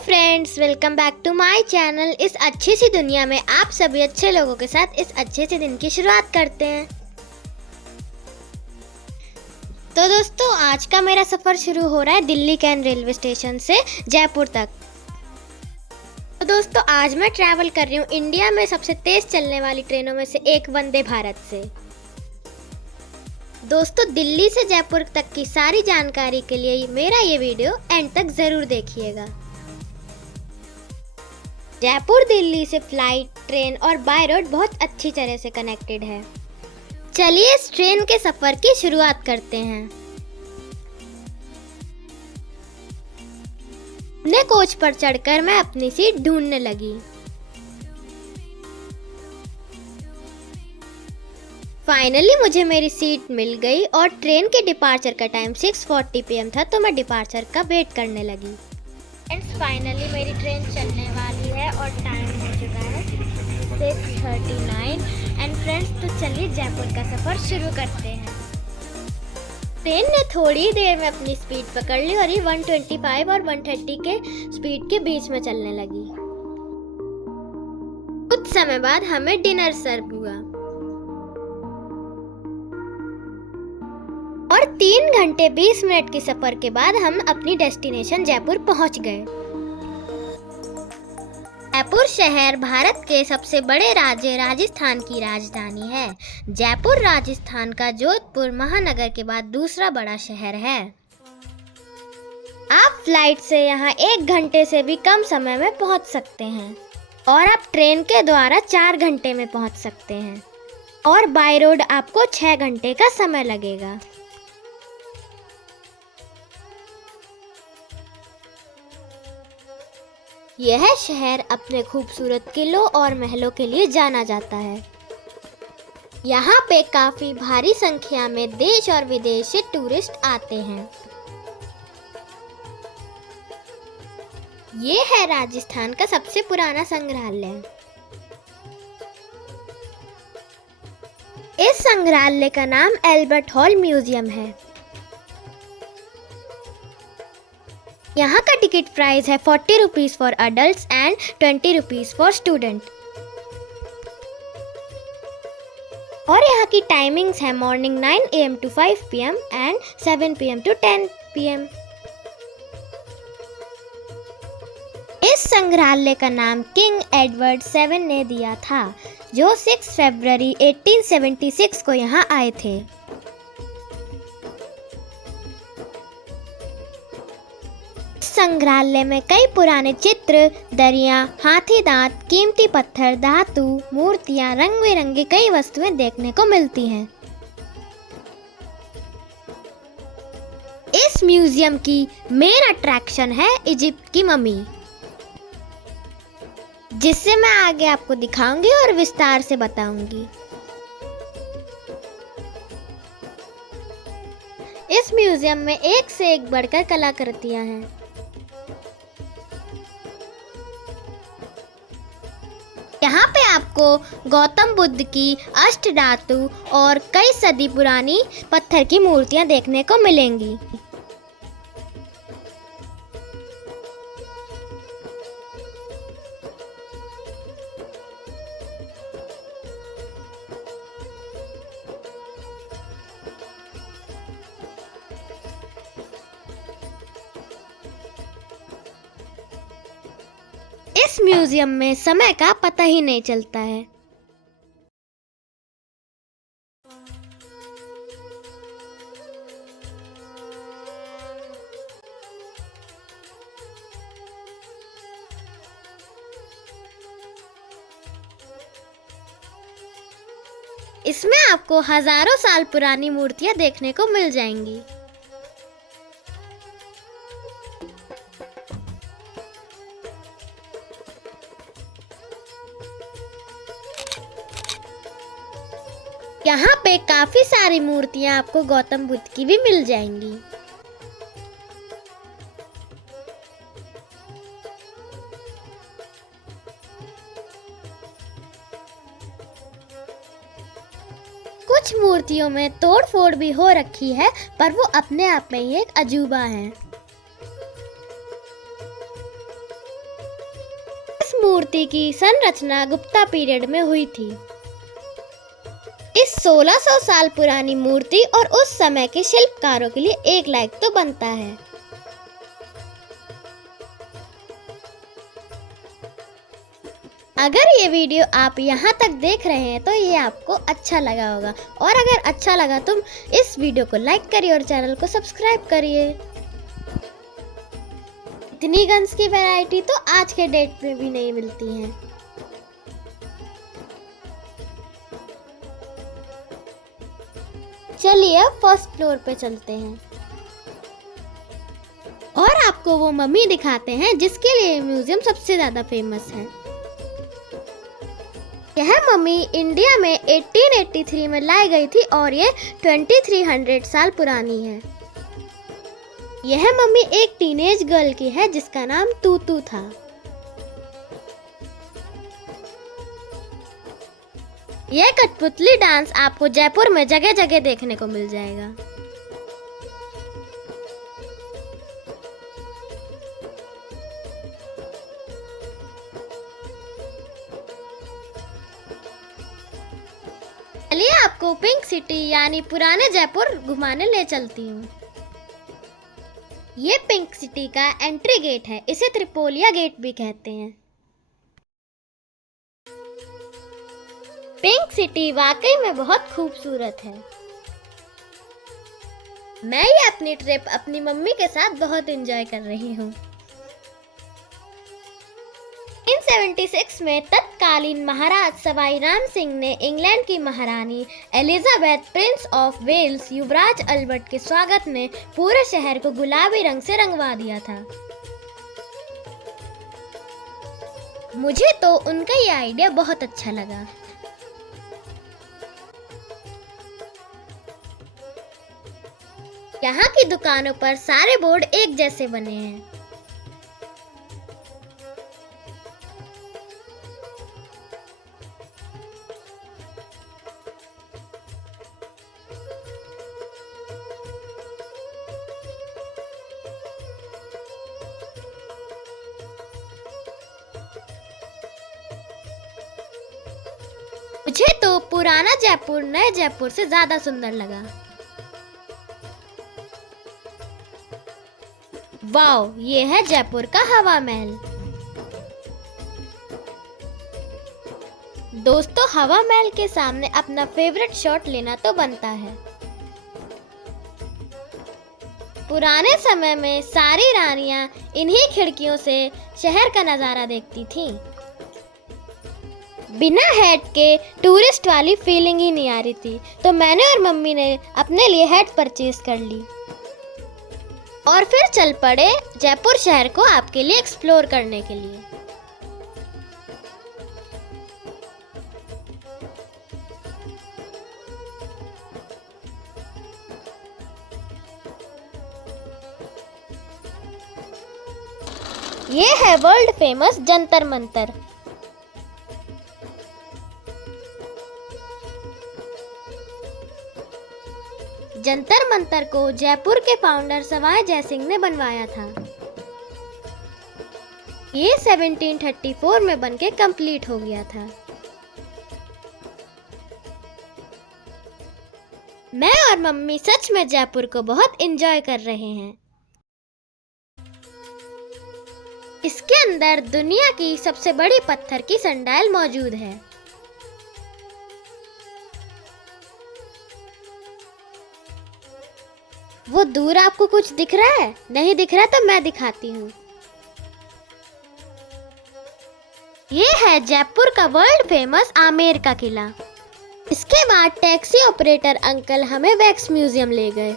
Friends, welcome back to my channel. इस अच्छी सी दुनिया में आप सभी अच्छे लोगों के साथ इस अच्छे से दिन की शुरुआत करते हैं। तो दोस्तों, आज का मेरा सफ़र शुरू हो रहा है दिल्ली कैंट रेलवे स्टेशन से जयपुर तक। तो दोस्तों, आज मैं ट्रैवल कर रही हूँ इंडिया में सबसे तेज़ चलने वाली ट्रेनों में से एक वंदे भारत से। दोस्तों, दिल्ली से जयपुर तक की सारी जानकारी के लिए मेरा ये वीडियो एंड तक ज़रूर देखिएगा। जयपुर दिल्ली से फ्लाइट, ट्रेन और बाय रोड बहुत अच्छी तरह से कनेक्टेड है। चलिए इस ट्रेन के सफर की शुरुआत करते हैं। अपने कोच पर चढ़कर मैं अपनी सीट ढूंढने लगी। फाइनली मुझे मेरी सीट मिल गई और ट्रेन के डिपार्चर का टाइम 6:40 PM था, तो मैं डिपार्चर का वेट करने लगी। फ्रेंड्स, फाइनली मेरी ट्रेन चलने वाली है और टाइम हो चुका है 6:39। एंड फ्रेंड्स, तो चलिए जयपुर का सफ़र शुरू करते हैं। ट्रेन ने थोड़ी देर में अपनी स्पीड पकड़ ली और ये 125 और 130 के स्पीड के बीच में चलने लगी। कुछ समय बाद हमें डिनर सर्व हुआ और 3 घंटे 20 मिनट के सफर के बाद हम अपनी डेस्टिनेशन जयपुर पहुंच गए। जयपुर शहर भारत के सबसे बड़े राज्य राजस्थान की राजधानी है। जयपुर राजस्थान का जोधपुर महानगर के बाद दूसरा बड़ा शहर है। आप फ्लाइट से यहाँ 1 घंटे से भी कम समय में पहुँच सकते हैं और आप ट्रेन के द्वारा 4 घंटे में पहुँच सकते हैं और बाय रोड आपको 6 घंटे का समय लगेगा। यह शहर अपने खूबसूरत किलों और महलों के लिए जाना जाता है। यहाँ पे काफी भारी संख्या में देश और विदेश से टूरिस्ट आते हैं। ये है राजस्थान का सबसे पुराना संग्रहालय। इस संग्रहालय का नाम एल्बर्ट हॉल म्यूजियम है। यहाँ का टिकट प्राइस है 40 rupees for adults and 20 rupees for student. और यहाँ की टाइमिंग्स है morning 9 AM to 5 PM and 7 PM to 10 PM। इस संग्रहालय का नाम किंग एडवर्ड 7 ने दिया था, जो 6 फरवरी 1876 को यहाँ आए थे। संग्रहालय में कई पुराने चित्र, दरिया, हाथी दांत, कीमती पत्थर, धातु, मूर्तियां, रंग बिरंगी कई वस्तुएं देखने को मिलती हैं। इस म्यूजियम की मेन अट्रैक्शन है इजिप्ट की मम्मी, जिससे मैं आगे आपको दिखाऊंगी और विस्तार से बताऊंगी। इस म्यूजियम में एक से एक बढ़कर कलाकृतियां हैं। यहाँ पे आपको गौतम बुद्ध की अष्टधातु और कई सदी पुरानी पत्थर की मूर्तियाँ देखने को मिलेंगी। इस म्यूजियम में समय का पता ही नहीं चलता है। इसमें आपको हजारों साल पुरानी मूर्तियां देखने को मिल जाएंगी। यहाँ पे काफी सारी मूर्तियाँ आपको गौतम बुद्ध की भी मिल जाएंगी। कुछ मूर्तियों में तोड़ फोड़ भी हो रखी है, पर वो अपने आप में ही एक अजूबा है। इस मूर्ति की संरचना गुप्ता पीरियड में हुई थी। इस 1600 साल पुरानी मूर्ति और उस समय के शिल्पकारों के लिए एक लायक तो बनता है। अगर ये वीडियो आप यहाँ तक देख रहे हैं तो ये आपको अच्छा लगा होगा, और अगर अच्छा लगा तो इस वीडियो को लाइक करिए और चैनल को सब्सक्राइब करिए। इतनी गन्स की वैरायटी तो आज के डेट में भी नहीं मिलती हैं। चलिए अब फर्स्ट फ्लोर पे चलते हैं और आपको वो मम्मी दिखाते हैं जिसके लिए म्यूजियम सबसे ज्यादा फेमस है। यह मम्मी इंडिया में 1883 में लाई गई थी और ये 2300 साल पुरानी है। यह मम्मी एक टीनेज गर्ल की है जिसका नाम तूतू था। यह कठपुतली डांस आपको जयपुर में जगह जगह देखने को मिल जाएगा। चलिए आपको पिंक सिटी यानी पुराने जयपुर घुमाने ले चलती हूँ। ये पिंक सिटी का एंट्री गेट है, इसे त्रिपोलिया गेट भी कहते हैं। पिंक सिटी वाकई में बहुत खूबसूरत है। मैं ये अपनी ट्रिप अपनी मम्मी के साथ बहुत एंजॉय कर रही हूँ। 1976 में तत्कालीन महाराज सवाई राम सिंह ने इंग्लैंड की महारानी एलिजाबेथ प्रिंस ऑफ वेल्स युवराज अल्बर्ट के स्वागत में पूरे शहर को गुलाबी रंग से रंगवा दिया था। मुझे तो उनका ये आइडिया बहुत अच्छा लगा। यहाँ की दुकानों पर सारे बोर्ड एक जैसे बने हैं। मुझे तो पुराना जयपुर नए जयपुर से ज्यादा सुंदर लगा। वाओ, ये है जयपुर का हवा महल। दोस्तों, हवा महल के सामने अपना फेवरेट शॉट लेना तो बनता है। पुराने समय में सारी रानियां इन्हीं खिड़कियों से शहर का नजारा देखती थीं। बिना हेड के टूरिस्ट वाली फीलिंग ही नहीं आ रही थी, तो मैंने और मम्मी ने अपने लिए हेड परचेज कर ली और फिर चल पड़े जयपुर शहर को आपके लिए एक्सप्लोर करने के लिए। ये है वर्ल्ड फेमस जंतर मंतर। जंतर मंतर को जयपुर के फाउंडर सवाई जयसिंह ने बनवाया था। ये 1734 में बनके कंप्लीट हो गया था। मैं और मम्मी सच में जयपुर को बहुत एंजॉय कर रहे हैं। इसके अंदर दुनिया की सबसे बड़ी पत्थर की सनडायल मौजूद है। वो दूर आपको कुछ दिख रहा है? नहीं दिख रहा तो मैं दिखाती हूँ। ये है जयपुर का वर्ल्ड फेमस आमेर का किला। इसके बाद टैक्सी ऑपरेटर अंकल हमें वैक्स म्यूजियम ले गए।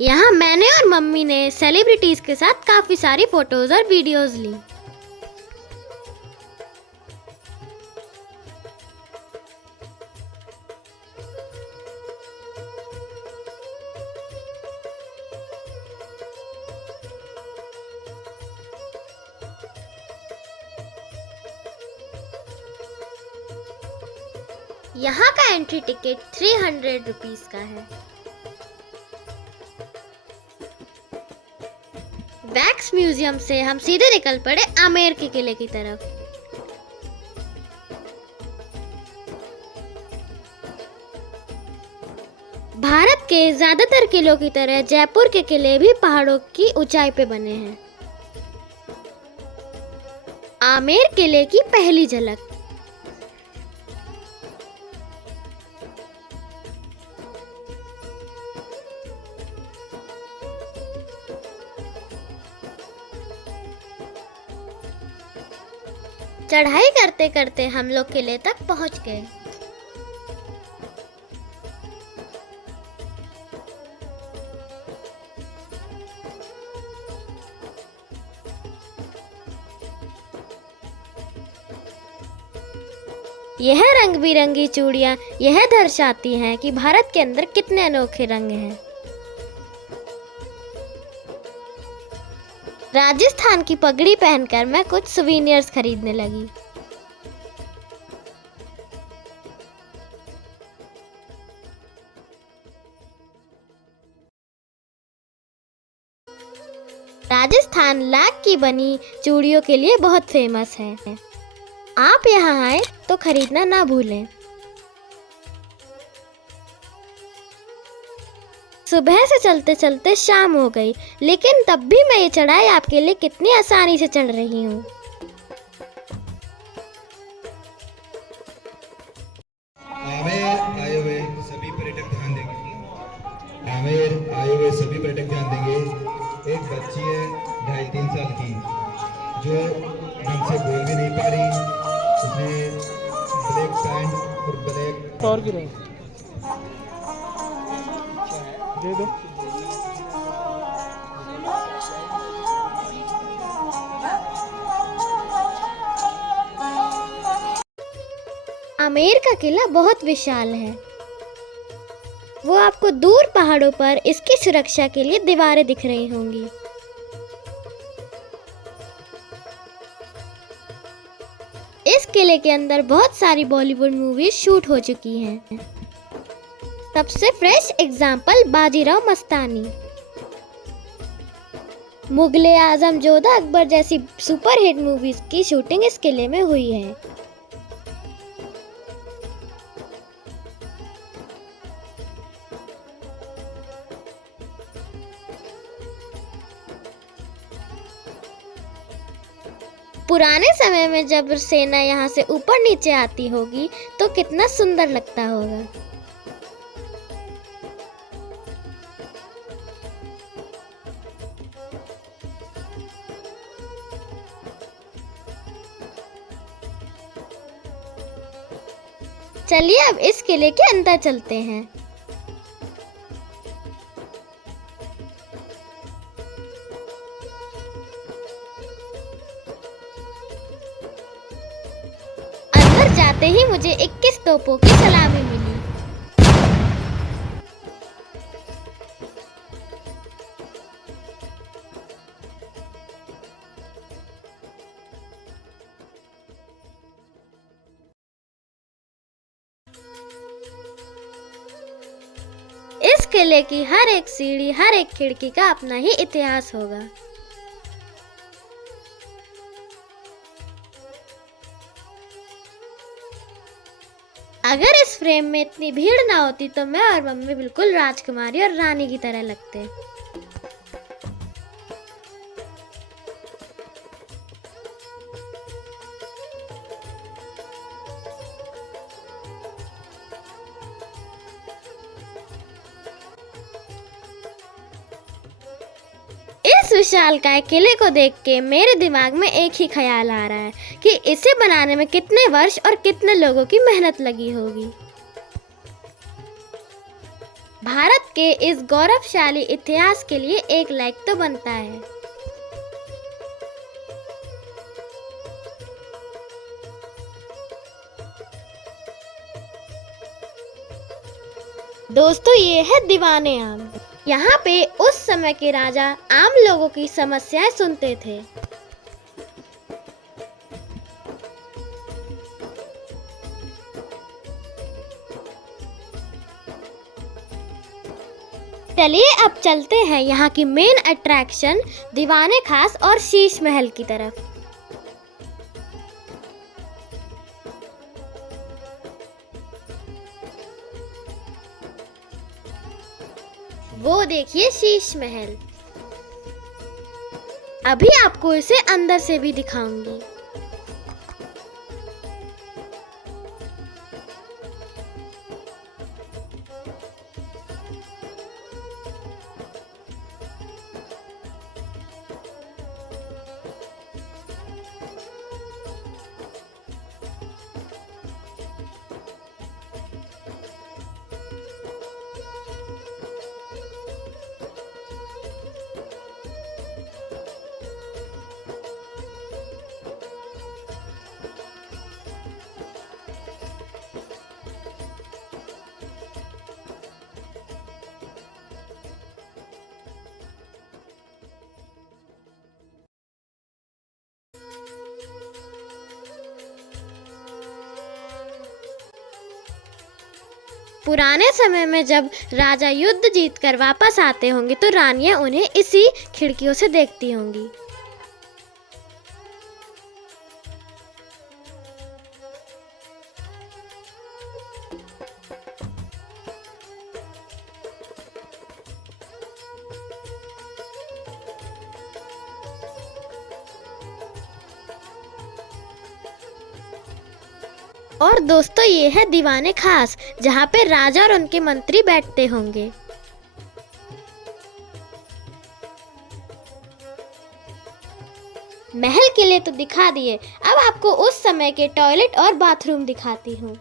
यहाँ मैंने और मम्मी ने सेलिब्रिटीज के साथ काफी सारी फोटोज और वीडियोज ली। यहाँ का एंट्री टिकट 300 रुपीज का है। वैक्स म्यूजियम से हम सीधे निकल पड़े आमेर के किले की तरफ। भारत के ज्यादातर किलों की तरह जयपुर के किले भी पहाड़ों की ऊंचाई पे बने हैं। आमेर किले की पहली झलक। चढ़ाई करते करते हम लोग किले तक पहुंच गए। यह रंग बिरंगी चूड़ियां यह दर्शाती हैं कि भारत के अंदर कितने अनोखे रंग हैं। राजस्थान की पगड़ी पहनकर मैं कुछ सुवेनियर्स खरीदने लगी। राजस्थान लाख की बनी चूड़ियों के लिए बहुत फेमस है। आप यहाँ आए तो खरीदना ना भूलें। सुबह से चलते चलते शाम हो गई, लेकिन तब भी मैं ये चढ़ाई आपके लिए कितनी आसानी से चढ़ रही हूँ। आमेर आए हुए सभी पर्यटक ध्यान देंगे। आमेर आए हुए सभी पर्यटक ध्यान देंगे। एक बच्ची है 2.5-3 साल की जो ढंग से बोल भी नहीं पा रही। उसने ब्लैक पैंट और ब्लैक और गिरे दे दो। आमेर का किला बहुत विशाल है। वो आपको दूर पहाड़ों पर इसकी सुरक्षा के लिए दीवारें दिख रही होंगी। इस किले के अंदर बहुत सारी बॉलीवुड मूवीज शूट हो चुकी हैं। सबसे फ्रेश एग्जाम्पल बाजीराव मस्तानी। मुगले आजम, जोधा अकबर जैसी सुपरहिट मूवीज की शूटिंग इस किले में हुई है। पुराने समय में जब सेना यहाँ से ऊपर नीचे आती होगी तो कितना सुंदर लगता होगा। चलिए अब इस किले के अंदर चलते हैं। अंदर जाते ही मुझे 21 तोपों की सलामी मिली। इस किले की हर एक सीढ़ी, हर एक खिड़की का अपना ही इतिहास होगा। अगर इस फ्रेम में इतनी भीड़ ना होती तो मैं और मम्मी बिल्कुल राजकुमारी और रानी की तरह लगते। इस विशालकाय किले को देख के मेरे दिमाग में एक ही ख्याल आ रहा है कि इसे बनाने में कितने वर्ष और कितने लोगों की मेहनत लगी होगी। भारत के इस गौरवशाली इतिहास के लिए एक लाइक तो बनता है। दोस्तों, ये है दीवाने आम। यहाँ पे उस समय के राजा आम लोगों की समस्याएं सुनते थे। चलिए अब चलते हैं यहाँ की मेन अट्रैक्शन दीवाने खास और शीश महल की तरफ। वो देखिए शीश महल। अभी आपको इसे अंदर से भी दिखाऊंगी। पुराने समय में जब राजा युद्ध जीतकर वापस आते होंगे तो रानियां उन्हें इसी खिड़कियों से देखती होंगी। और दोस्तों ये है दीवाने खास, जहाँ पे राजा और उनके मंत्री बैठते होंगे। महल किले तो दिखा दिए, अब आपको उस समय के टॉयलेट और बाथरूम दिखाती हूँ।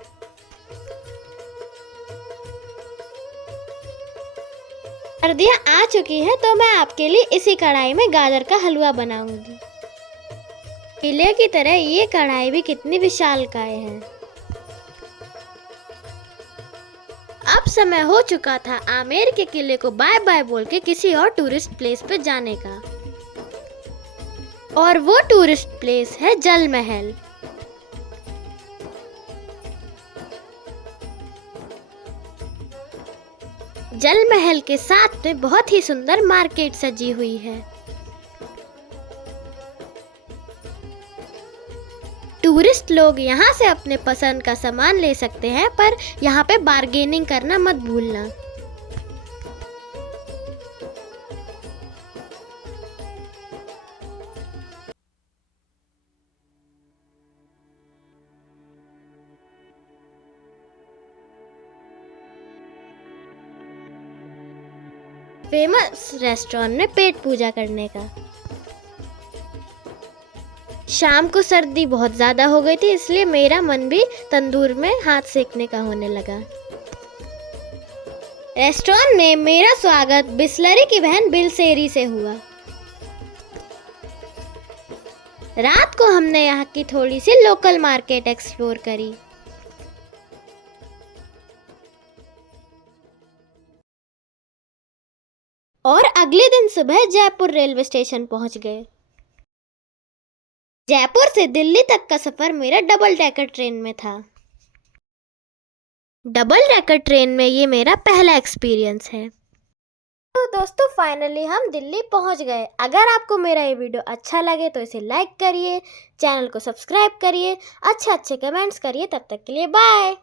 सर्दियाँ आ चुकी है तो मैं आपके लिए इसी कढ़ाई में गाजर का हलवा बनाऊंगी। किले की तरह ये कढ़ाई भी कितनी विशालकाय है। अब समय हो चुका था आमेर के किले को बाय बाय बोल के किसी और टूरिस्ट प्लेस पे जाने का, और वो टूरिस्ट प्लेस है जल महल। जल महल के साथ में बहुत ही सुंदर मार्केट सजी हुई है। टूरिस्ट लोग यहाँ से अपने पसंद का सामान ले सकते हैं, पर यहाँ पे बार्गेनिंग करना मत भूलना। फेमस रेस्टोरेंट में पेट पूजा करने का। शाम को सर्दी बहुत ज़्यादा हो गई थी, इसलिए मेरा मन भी तंदूर में हाथ सेकने का होने लगा। रेस्टोरेंट में मेरा स्वागत बिस्लरी की बहन बिलसेरी से हुआ। रात को हमने यहाँ की थोड़ी सी लोकल मार्केट एक्सप्लोर करी। और अगले दिन सुबह जयपुर रेलवे स्टेशन पहुँच गए। जयपुर से दिल्ली तक का सफर मेरा डबल डेकर ट्रेन में था। डबल डेकर ट्रेन में ये मेरा पहला एक्सपीरियंस है। तो दोस्तों फाइनली हम दिल्ली पहुंच गए। अगर आपको मेरा ये वीडियो अच्छा लगे तो इसे लाइक करिए, चैनल को सब्सक्राइब करिए, अच्छे कमेंट्स करिए। तब तक के लिए बाय।